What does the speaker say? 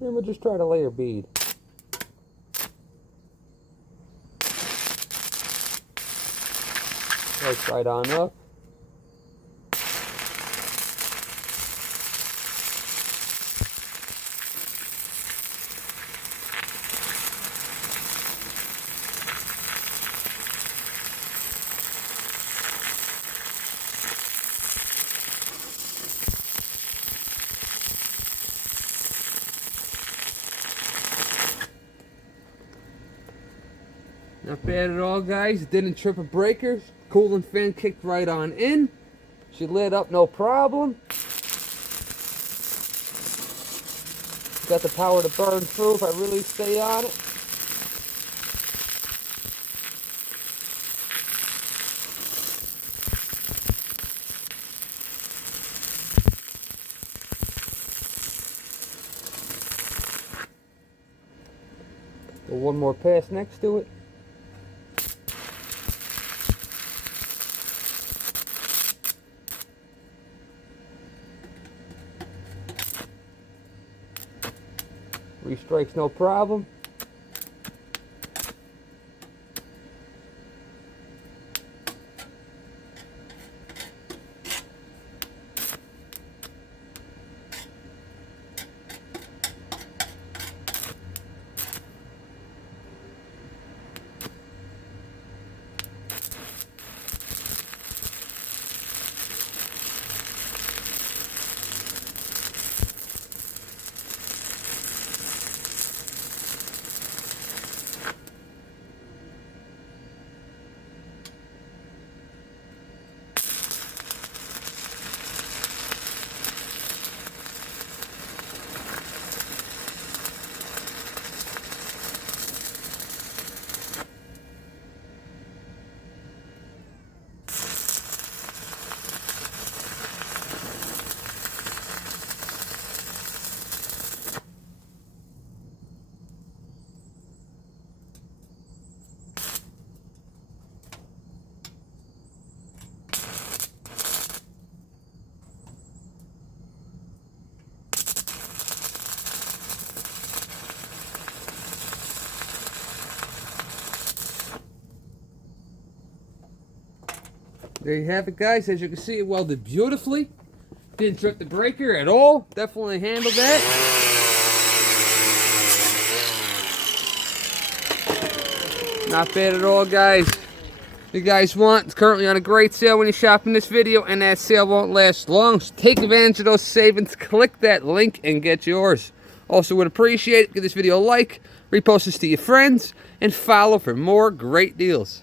And we'll just try to lay a bead. Right on up. Not bad at all, guys. Didn't trip a breaker. Cooling fan kicked right on in. She lit up no problem. Got the power to burn through if I really stay on it. Go one more pass next to it. Restrikes no problem. There you have it, guys. As you can see, it welded beautifully. Didn't trip the breaker at all. Definitely handled that. Not bad at all, guys. You guys want, it's currently on a great sale when you're shopping this video, and that sale won't last long. So take advantage of those savings. Click that link and get yours. Also would appreciate it. Give this video a like, repost this to your friends, and follow for more great deals.